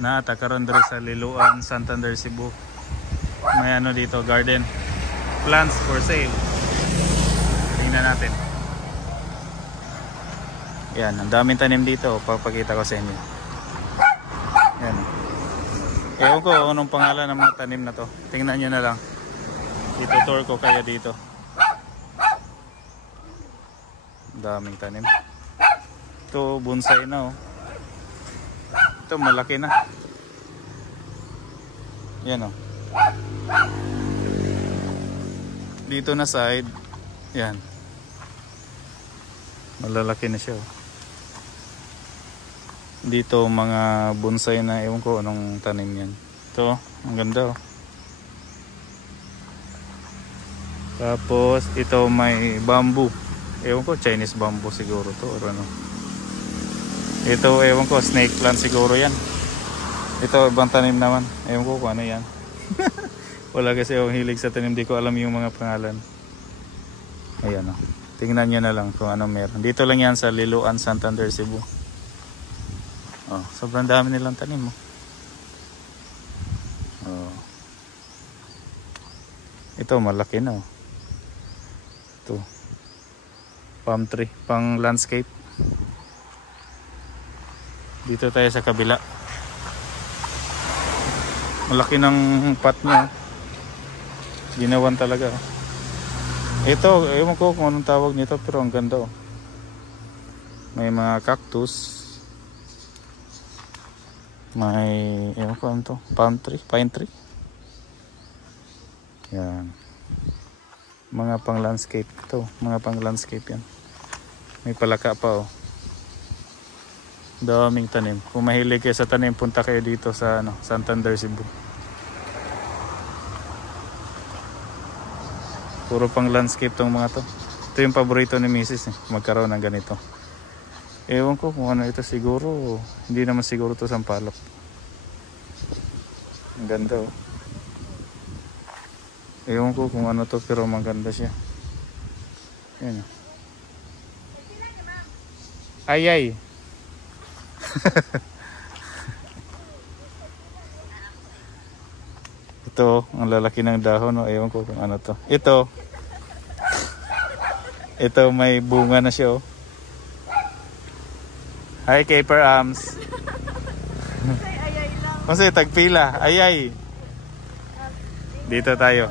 Naata karon diri sa Liloan, Santander, Cebu. May ano dito, garden. Plants for sale. Tingnan natin. Yan, ang daming tanim dito. Papakita ko sa inyo. Yan. Ewan ko anong pangalan ng mga tanim na to. Tingnan nyo na lang. Itutour ko kaya dito. Daming tanim. Ito, bonsai na oh. Ito, malaki na. Yan oh. Dito na side. Yan. Malalaki na siya oh. Dito mga bonsai na, ewan ko anong tanim yan. Ito, ang ganda oh. Tapos ito may bamboo. Ewan ko, Chinese bamboo siguro to or ano. Ito, ewan ko, snake plant siguro yan. Ito, ibang tanim naman. Ewan ko kung ano yan. Wala kasi akong hilig sa tanim. Di ko alam yung mga pangalan. Ayan o. Tingnan nyo na lang kung ano meron. Dito lang yan sa Liloan, Santander, Cebu. Oh, sobrang dami nilang tanim mo. Oh. Ito, malaki na o. Ito. Palm tree, pang landscape. Dito tayo sa kabila. Malaki ng pot niya. Ginawan talaga. Ito, ewan ko kung anong tawag nito pero ang ganda oh. May mga cactus. May, ewan ko ano to, palm tree, pine tree. Yan. Mga pang landscape ito. Mga pang landscape yan. May palaka pa oh. Daming tanim. Kung mahilig kayo sa tanim, punta kayo dito sa ano, Santander, Cebu. Puro pang landscape tong mga to. Ito yung paborito ni Mrs. Magkaroon ng ganito. Ewan ko kung ano ito siguro. Hindi naman siguro to sampalok. Ang ganda oh. Ewan ko kung ano to pero maganda siya. Yan. Ay. Ito, ang lalaki ng dahon no? Ewan ko kung ano to. Ito may bunga na siya oh. Hi Caper Arms. Kasi tagpila. Ayay. Dito tayo.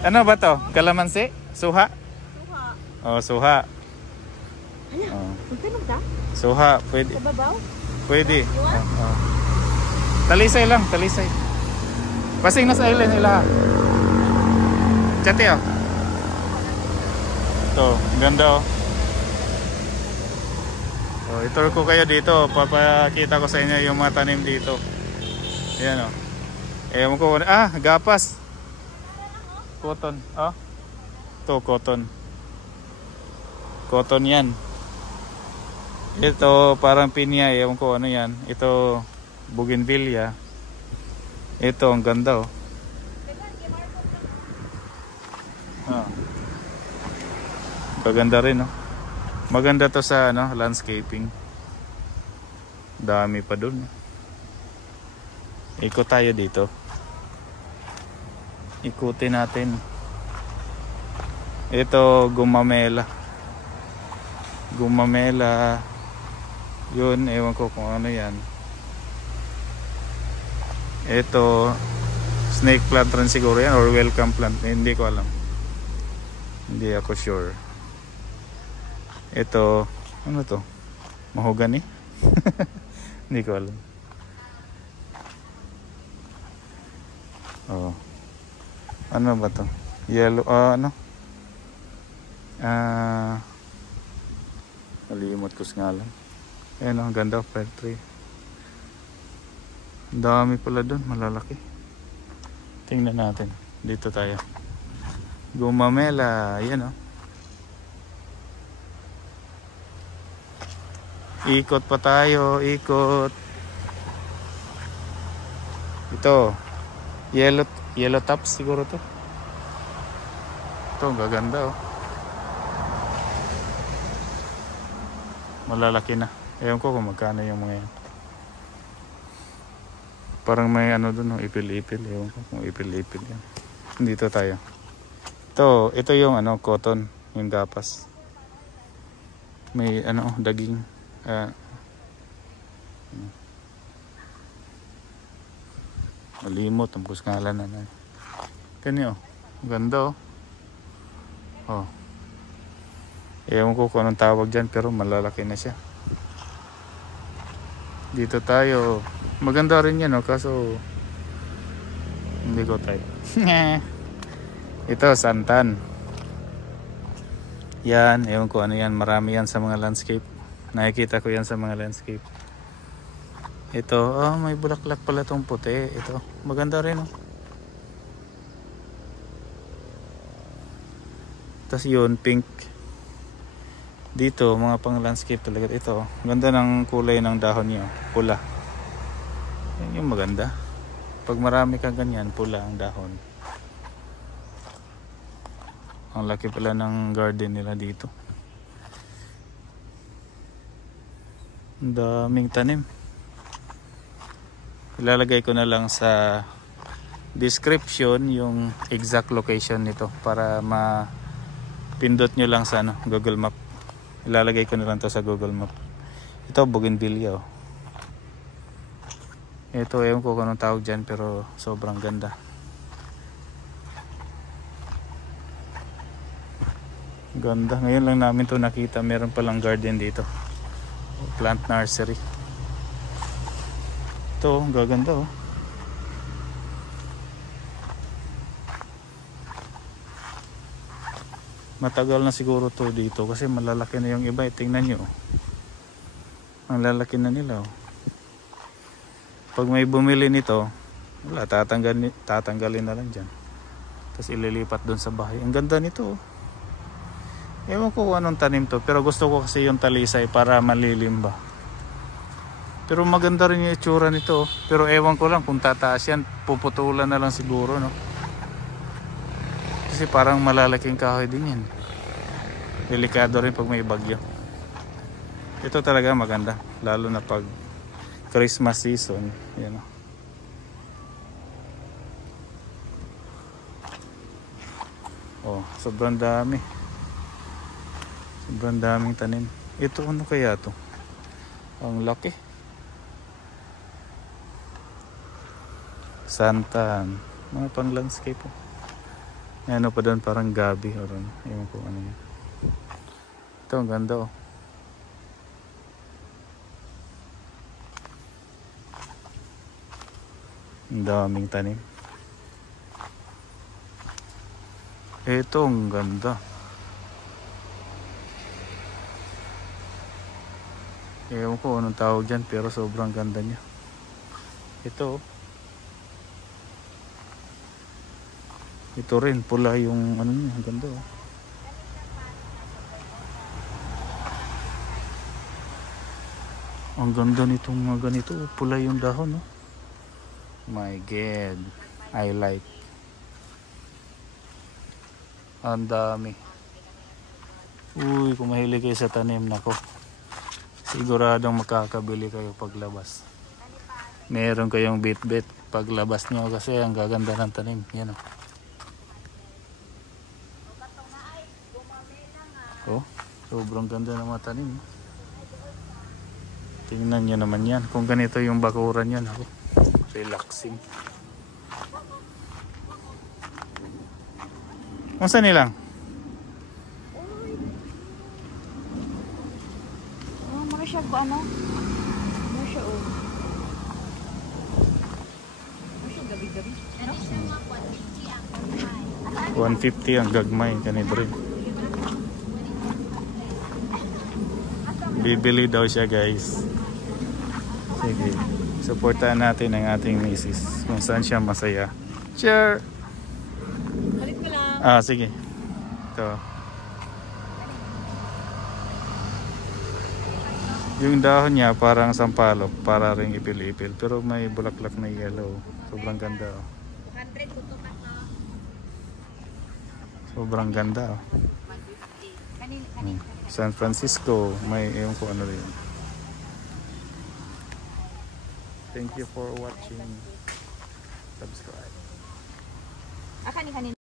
Ano ba to? Kalamansi? Suha? Oh, suha. Oh. Suha, pwede. Pwede. Oh. Talisay lang, talisay. Pasing na sa island nila. Chati oh. Ito, ganda oh. So, itour ko kayo dito. Papakita ko sa inyo yung mga tanim dito. Ayan oh. Ewan ko. Gapas. Cotton. Oh. Ito, cotton. Cotton yan. Ito parang pinya, ewan ko ano yan. Ito bougainvillea. Ito ang ganda oh. Maganda rin oh. Maganda to sa ano, landscaping. Dami pa dun. Ikot tayo dito. Ikutin natin. Ito gumamela. Gumamela. Yun, ewan ko kung ano yan. Ito snake plant rin siguro yan or welcome plant. Hindi ko alam. Hindi ako sure. Ito, ano to? Mahogany? Hindi ko alam. Oh. Ano ba to? Yellow, ano? Nalimot ko sa ngalan. Ayan ang ganda, pear tree. Dami pala dun, malalaki. Tingnan natin. Dito tayo. Gumamela, ayan oh. Ikot pa tayo, ikot. Ito, yellow tops siguro to. Ito, gaganda oh. Malalaki na. Ewan ko kung magkano yung mga yan. Parang may ano dun, oh, ipil-ipil. Ewan ko kung ipil-ipil yan. Dito tayo. Ito yung ano, cotton, yung gapas. May ano, daging. Malimot, ang kusngalan na. Kanyo, ganda oh. Oh. Ewan ko kung anong tawag dyan, pero malalaki na siya. Dito tayo. Maganda rin yan, oh, kaso hindi ko tayo. Ito, santan. Yan, ewan ko ano yan. Marami yan sa mga landscape. Nakikita ko yan sa mga landscape. Ito, may bulaklak pala tong puti. Ito, maganda rin, oh. Tapos yun, pink. Dito, mga pang landscape talaga. Ito, ganda ng kulay ng dahon niya. Pula. Yan yung maganda. Pag marami kang ganyan, pula ang dahon. Ang laki pala ng garden nila dito. Ang daming tanim. Ilalagay ko na lang sa description yung exact location nito para mapindot nyo lang sa Google Map. Ilalagay ko na lang to sa Google Map. Ito, bougainvillea, oh. Ito, ewan ko kung anong tawag dyan, pero sobrang ganda. Ganda. Ngayon lang namin to nakita. Meron palang garden dito. Plant nursery. Ito, gaganda, oh. Matagal na siguro to dito kasi malalaki na yung iba. Tingnan nyo, oh. Ang lalaki na nila, oh. Pag may bumili nito, wala, tatanggalin na lang dyan. Tapos ililipat doon sa bahay. Ang ganda nito, oh. Ewan ko kung anong tanim to, pero gusto ko kasi yung talisay para malilim ba. Pero maganda rin yung itsura nito, oh. Pero ewan ko lang kung tataas yan, puputulan na lang siguro, no? Kasi parang malalaking kahoy din yan. Delikado rin pag may bagyo. Ito talaga maganda, lalo na pag Christmas season. Yan, oh. Sobrang dami. Sobrang daming tanim. Ito ano kaya to? Ang laki. Santan. Mga pang landscape, oh. Ano pa doon, parang gabi or ano. Ewan ko ano yan. Ito ang ganda, oh. Ang daming tanim. Ito ang ganda. Ewan ko anong tawag dyan, pero sobrang ganda niya. Ito, oh. Ito rin, pula yung ano niya, ang ganda, oh. Ang ganda nitong mga ganito, oh. Pula yung dahon, oh. My God, I like. Ang dami. Uy, kung mahilig kayo sa tanim, nako, siguradong makakabili kayo paglabas. Meron kayong bit-bit paglabas nyo kasi ang gaganda ng tanim. Yan, oh. Oh, sobrang ganda ng mga tanim. Tingnan nyo naman yan. Kung ganito yung bakuran yan, ako, relaxing. Kung saan nilang? Mura siya ba ano? Mura siya, oh. Mura siya gabi-gabi. 150 ang gagmay. Ganito rin. Bibili daw siya, guys. Sige, supportahan natin ang ating misis kung saan siya masaya. Sure. Halit ko lang. Sige. Ito. Yung dahon niya parang sampalok, para ring ipil-ipil, pero may bulaklak na yellow. Sobrang ganda, oh. 100 tutukan na. Sobrang ganda, oh. 150. Kanin. San Francisco, may ewan ko ano rin. Thank you for watching. Subscribe. Kanin